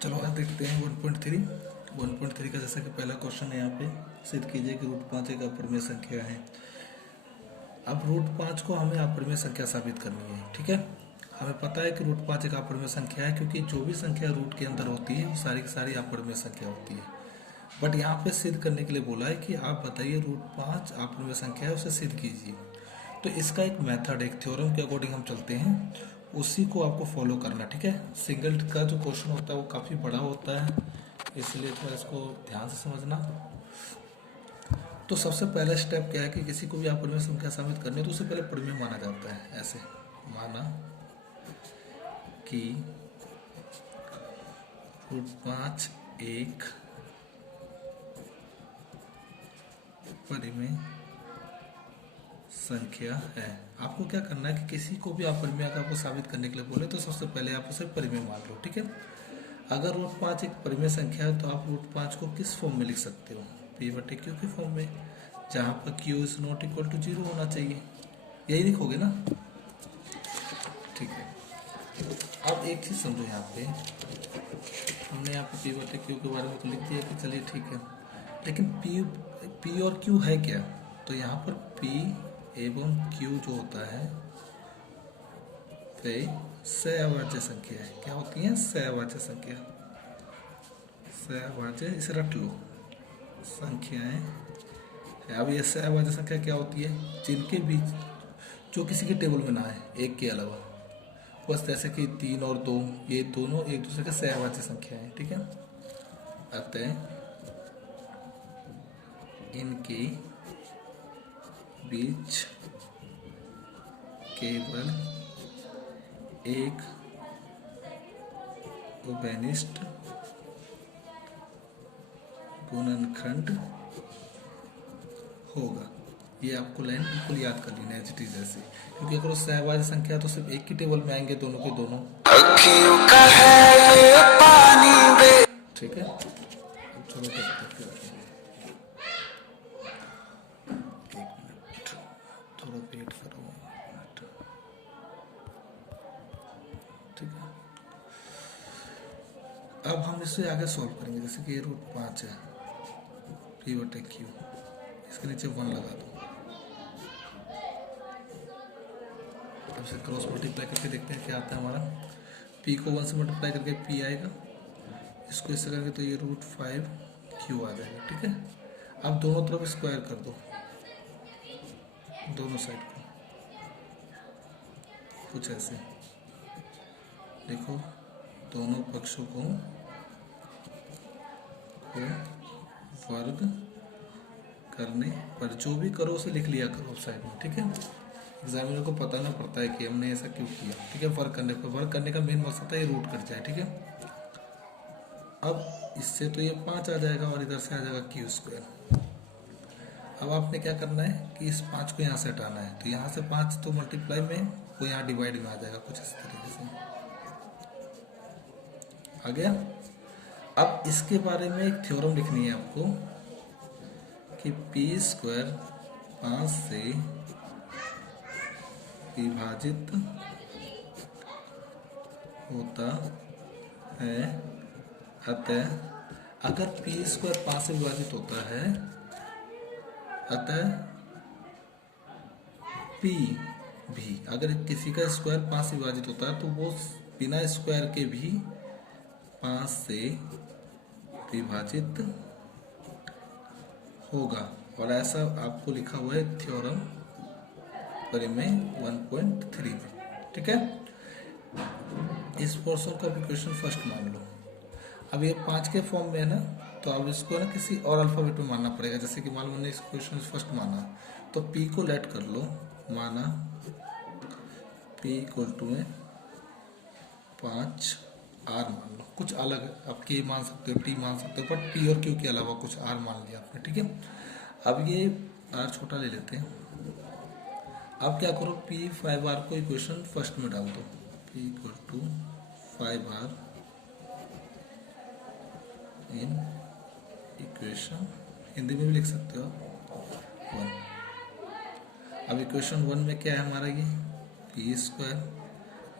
चलो आज देखते हैं 1.3 का जैसा कि पहला क्वेश्चन है यहाँ पे। सिद्ध कीजिए कि रूट 5 एक अपरिमेय संख्या है। अब रूट 5 को हमें अपरिमेय संख्या साबित करनी है, ठीक है। हमें पता है कि रूट 5 एक अपरिमेय संख्या है क्योंकि जो भी संख्या रूट के अंदर होती है वो सारी की सारी अपरिमेय संख्या होती है। बट यहाँ पे सिद्ध करने के लिए बोला है कि आप बताइए रूट 5 अपरिमेय संख्या है, उसे सिद्ध कीजिए। तो इसका एक मेथड, एक थ्योरम के अकॉर्डिंग हम चलते हैं, उसी को आपको फॉलो करना, ठीक है। सिंगल का जो क्वेश्चन होता है वो काफ़ी बड़ा होता है, इसलिए थोड़ा इसको ध्यान से समझना। तो सबसे पहला स्टेप क्या है कि किसी को भी अपरिमेय संख्या साबित करनी है तो उसे पहले परिमेय माना जाता है। ऐसे माना कि रूट 5 एक परिमेय संख्या है। आपको क्या करना है कि किसी को भी अपरिमेय का आपको साबित करने के लिए बोले तो सबसे पहले आप उसे परिमेय मान लो, ठीक है। अगर रूट 5 एक परिमेय संख्या है तो आप रूट 5 को किस फॉर्म में लिख सकते हो? पी बटे क्यू के फॉर्म में, जहाँ पर Q is not equal to 0 होना चाहिए। यही लिखोगे ना, ठीक है। अब एक चीज़ समझो, यहाँ पे हमने यहाँ पे पी बटे क्यू के बारे में तो लिख दिया कि चलिए ठीक है, लेकिन पी और क्यू है क्या? तो यहाँ पर पी एवं क्यू जो होता है वे सहअभाज्य संख्या है। क्या होती है? सहअभाज्य संख्या। सहअभाज्य, इसे रट लो, संख्याएं। अब ये सहअभाज्य संख्या क्या होती है? जिनके बीच जो किसी के टेबल में ना है, एक के अलावा, बस जैसे कि 3 और 2, ये दोनों एक दूसरे के सहअभाज्य संख्या है, ठीक है। अतः इनके बीच केवल एक उभयनिष्ठ गुणनखंड होगा। ये आपको लाइन बिल्कुल याद कर लेना है एज इट इज ऐसे, क्योंकि अगर सहअभाज्य संख्या है तो सिर्फ एक ही टेबल में आएंगे दोनों के दोनों, ठीक है। अब चलो देखते हैं, एक मिनट थोड़ा वेट करो, ठीक है। अब हम इसे आगे सॉल्व करेंगे। जैसे कि ये रूट 5 है, पी बटे क्यू, इसके नीचे 1 लगा दो। अब से क्रॉस मल्टीप्लाई करके देखते हैं क्या आता है हमारा। पी को 1 से मल्टीप्लाई करके पी आएगा, इसको इससे करके तो ये रूट 5 क्यू आ जाएगा, ठीक है। अब दोनों तरफ स्क्वायर कर दो, दोनों साइड को, कुछ ऐसे देखो, दोनों पक्षों को वर्ग करने पर जो भी करो उसे लिख लिया करो साइड में, ठीक है। एग्जामिनर को पता ना पड़ता है कि हमने ऐसा क्यों किया, ठीक है। वर्क करने पर, वर्क करने का मेन मकसद है ये रूट कट जाए, ठीक है। अब इससे तो ये 5 आ जाएगा और इधर से आ जाएगा क्यू स्क्वायर। अब आपने क्या करना है कि इस 5 को यहाँ से हटाना है, तो यहाँ से 5 तो मल्टीप्लाई में, वो यहाँ डिवाइड में आ जाएगा, कुछ इस तरीके से आ गया। अब इसके बारे में एक थ्योरम लिखनी है आपको कि पी स्क्वायर 5 से विभाजित होता है, अतः अगर पी स्क्वायर 5 से विभाजित होता है, अतः पी भी, अगर किसी का स्क्वायर 5 से विभाजित होता है तो वो बिना स्क्वायर के भी 5 से विभाजित होगा। और ऐसा आपको लिखा हुआ है थ्योरम परिमेय 1.3 में, ठीक है। इस पोर्शन का इक्वेशन फर्स्ट मान लो। अब ये 5 के फॉर्म में है ना, तो अब इसको ना किसी और अल्फाबेट में मानना पड़ेगा। जैसे कि मान लो मैंने इस क्वेश्चन फर्स्ट माना, तो पी को लेट कर लो, माना पी इक्वल टू में 5 आर मान लो, कुछ अलग है, आप के मान सकते हो, टी मान सकते हो, बट पी और क्यू के अलावा कुछ आर मान लिया आपने, ठीक है। अब ये आर छोटा ले लेते हैं। अब क्या करो, पी 5 आर को इक्वेशन फर्स्ट में डाल दो, P equal to 5 R in equation, Hindi में भी लिख सकते हो 1। अब इक्वेशन 1 में क्या है हमारा, ये पी स्क्वायर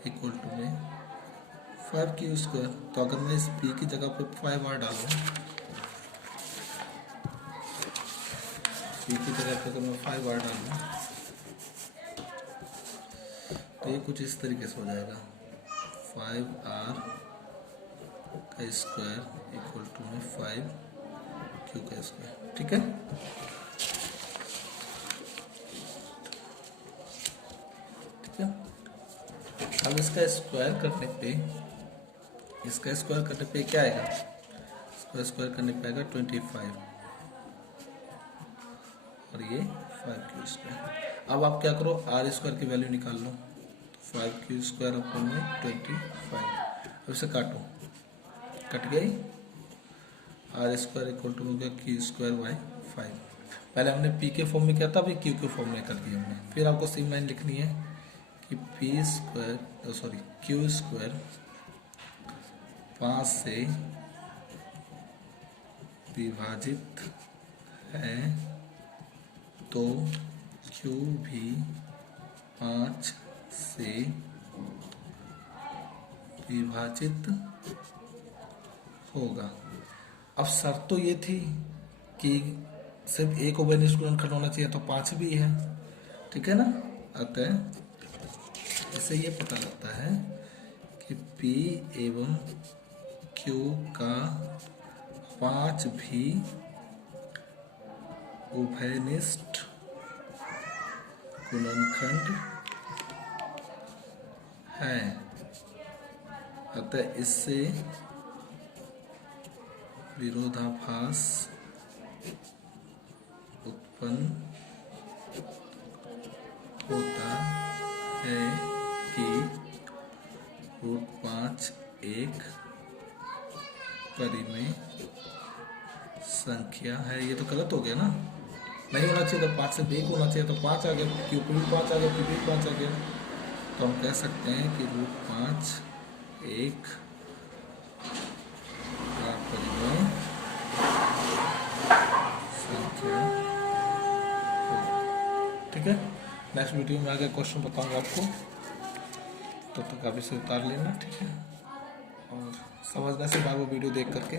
इक्वल टू में 5 क्यू स्क्वायर। तो अगर मैं इस p की जगह पे 5r डालूँ, p की जगह पे अगर मैं 5r डालूँ तो ये कुछ इस तरीके से हो जाएगा, 5r का स्क्वायर इक्वल टू में 5q का स्क्वायर। ठीक है, ठीक है। अब इसका स्क्वायर करने पे क्या आएगा, इसका स्क्वायर करने पे आएगा 25 और ये 5q स्क्वायर। अब आप क्या करो, आर स्क्वायर की वैल्यू निकाल लो, 5q स्क्वायर अपन में 25। अब इसे काटो, कट गई, आर स्क्वायर इक्वल टू हो गया क्यू स्क्वायर बाई 5। पहले हमने पी के फॉर्म में किया था, अभी क्यू के फॉर्म में कर दिया हमने। फिर आपको सेम लाइन लिखनी है कि क्यू स्क्वायर 5 से विभाजित है तो क्यू भी 5 से विभाजित होगा। अब शर्त तो ये थी कि सिर्फ एक ओबेनिस्ट गुणनखंड होना चाहिए, तो 5 भी है, ठीक है ना। अतः इससे ये पता लगता है कि P एवं Q का 5 भी उभयनिष्ठ गुणनखंड है। अतः इससे विरोधाभास उत्पन्न होता है कि √5 एक परिमेय संख्या है। ये तो गलत हो गया ना, नहीं होना चाहिए था, 5 से भी होना चाहिए, तो 5 आ गया, क्यू भी 5 आ गया, पी भी 5 आ गया। तो हम कह सकते हैं कि √5 एक परिमेय संख्या। ठीक है, नेक्स्ट वीडियो में आगे क्वेश्चन बताऊंगा आपको, तब तक आप इसे उतार लेना, ठीक है। और समझने से बार वो वीडियो देख करके